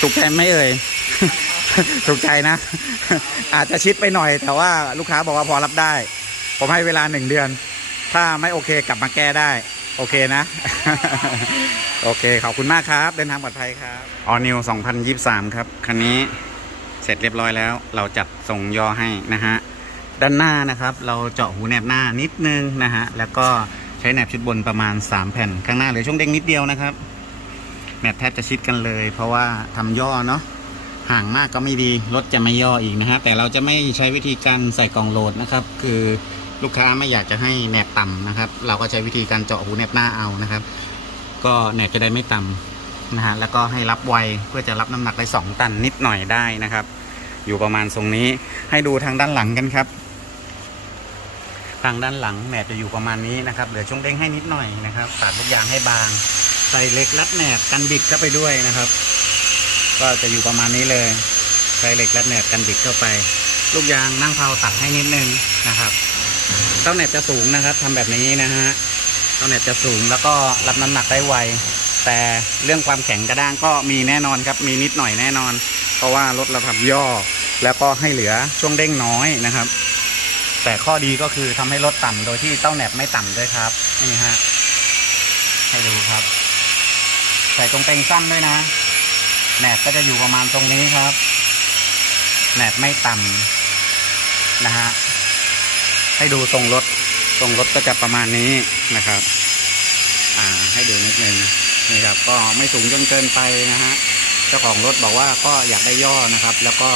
ถูกใจไหมเอ่ย ถูกใจนะ อาจจะชิดไปหน่อย แต่ว่าลูกค้าบอกว่าพอรับได้ ผมให้เวลาหนึ่งเดือน ถ้าไม่โอเคกลับมาแก้ได้ โอเคนะ โอเค ขอบคุณมากครับ เดินทางปลอดภัยครับออนิว2023 ครับ คันนี้เสร็จเรียบร้อยแล้ว เราจัดส่งย่อให้นะฮะ ด้านหน้านะครับ เราเจาะหูแหนบหน้านิดนึงนะฮะ แล้วก็ใช้แหนบชุดบนประมาณ 3 แผ่น ข้างหน้าเหลือช่วงเด้งนิดเดียวนะครับ แหนบแทบจะชิดกันเลย เพราะว่าทำย่อเนาะห่างมากก็ไม่ดีรถจะไม่ย่ออีกนะฮะแต่เราจะไม่ใช้วิธีการใส่กล่องโหลดนะครับ คือลูกค้าไม่อยากจะให้แหนบต่ำนะครับ เราก็ใช้วิธีการเจาะหูแหนบหน้าเอานะครับ ก็แหนบจะได้ไม่ต่ำนะฮะแล้วก็ให้รับไวเพื่อจะรับน้ำหนักได้ 2 ตันนิดหน่อยได้นะครับ อยู่ประมาณทรงนี้ให้ดูทางด้านหลังกันครับ ทางด้านหลังแหนบจะอยู่ประมาณนี้นะครับเหลือช่วงเด้งให้นิดหน่อยนะครับตัดลูกยางให้บาง ใส่เหล็กรัดแหนบกันบิดเข้าไปด้วยนะครับ ก็จะอยู่ประมาณนี้เลย ใส่เหล็กรัดแหนบกันบิดเข้าไป ลูกยางนั่งเพาตัดให้นิดนึงนะครับเต้าแหนบจะสูงนะครับทำแบบนี้นะฮะเต้าแหนบจะสูงแล้วก็รับน้ำหนักได้ไวแต่เรื่องความแข็งกระด้างก็มีแน่นอนครับ มีนิดหน่อยแน่นอน เพราะว่ารถเราทำย่อ แล้วก็ให้เหลือช่วงเด้งน้อยนะครับ แต่ข้อดีก็คือทำให้รถต่ำโดยที่เต้าแหนบไม่ต่ำด้วยครับนี่ฮะให้ดูครับ ใส่ตรงเต็งสั้นด้วยนะแหนบก็จะอยู่ประมาณตรงนี้ครับแหนบไม่ต่ำนะฮะให้ดูทรงรถทรงรถก็จะประมาณนี้นะครับ อ่าให้ดูนิดนึงนี่ครับ ก็ไม่สูงจนเกินไปนะฮะเจ้าของรถบอกว่าก็อยากได้ย่อนะครับ แล้วก็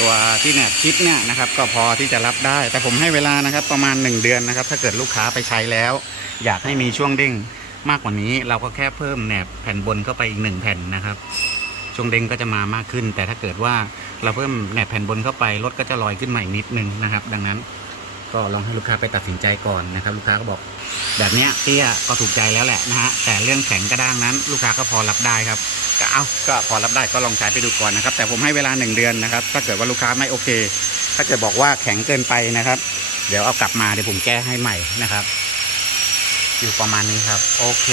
ตัวที่แหนบชิดเนี่ยนะครับ ก็พอที่จะรับได้ แต่ผมให้เวลานะครับ ประมาณ 1 เดือนนะครับ ถ้าเกิดลูกค้าไปใช้แล้ว อยากให้มีช่วงเด้ง มากกว่านี้เราก็แค่เพิ่มแหนบแผ่นบนเข้าไปอีกหนึ่งแผ่นนะครับช่วงเด้งก็จะมามากขึ้น แต่ถ้าเกิดว่าเราเพิ่มแหนบแผ่นบนเข้าไปรถก็จะลอยขึ้นมาอีกนิดนึงนะครับ ดังนั้นก็ลองให้ลูกค้าไปตัดสินใจก่อนนะครับ ลูกค้าก็บอก แบบเนี้ยเตี้ยก็ถูกใจแล้วแหละนะฮะแต่เรื่องแข็งกระด้างนั้น ลูกค้าก็พอรับได้ครับก็เอาก็พอรับได้ก็ลองใช้ไปดูก่อนนะครับ แต่ผมให้เวลาหนึ่งเดือนนะครับ ถ้าเกิดว่าลูกค้าไม่โอเค ถ้าเกิดบอกว่าแข็งเกินไปนะครับ เดี๋ยวเอากลับมาเดี๋ยวผมแก้ให้ใหม่นะครับ อยู่ประมาณนี้ครับ โอเค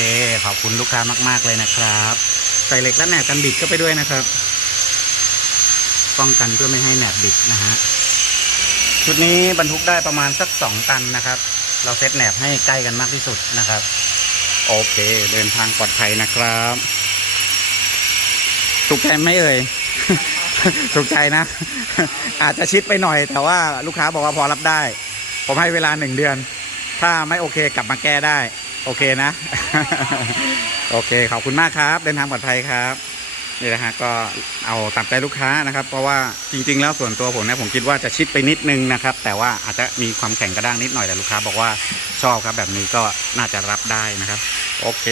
ขอบคุณลูกค้ามาก ๆ เลยนะครับ ใส่เหล็กและแหนบกันบิดก็ไปด้วยนะครับ ป้องกันเพื่อไม่ให้แหนบบิดนะฮะชุดนี้บรรทุกได้ประมาณสักสองตันนะครับ เราเซตแหนบให้ใกล้กันมากที่สุดนะครับ โอเค เดินทางปลอดภัยนะครับถูกใจไหมเอ่ยถูกใจนะ อาจจะชิดไปหน่อย แต่ว่าลูกค้าบอกว่าพอรับได้ ผมให้เวลาหนึ่งเดือน ถ้าไม่โอเคกลับมาแก้ได้ โอเคนะ โอเคขอบคุณมากครับ เดินทางปลอดภัยครับนี่นะฮะก็เอาตามใจลูกค้านะครับ เพราะว่าจริง ๆ แล้วส่วนตัวผมเนี่ยผมคิดว่าจะชิดไปนิดนึงนะครับ แต่ว่าอาจจะมีความแข็งกระด้างนิดหน่อยแต่ลูกค้าบอกว่าชอบครับแบบนี้ก็น่าจะรับได้นะครับ โอเค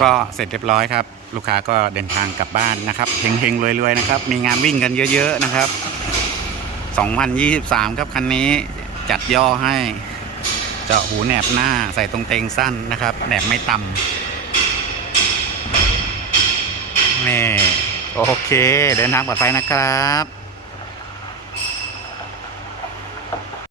ก็เสร็จเรียบร้อยครับ ลูกค้าก็เดินทางกลับบ้านนะครับเฮงๆรวยๆนะครับ มีงานวิ่งกันเยอะ ๆ นะครับ 2023 ครับคันนี้ จัดย่อให้ เจาะหูแหนบหน้าใส่ตรงเตงสั้นนะครับแหนบไม่ต่ำนี่โอเค เดินทางปลอดภัยนะครับ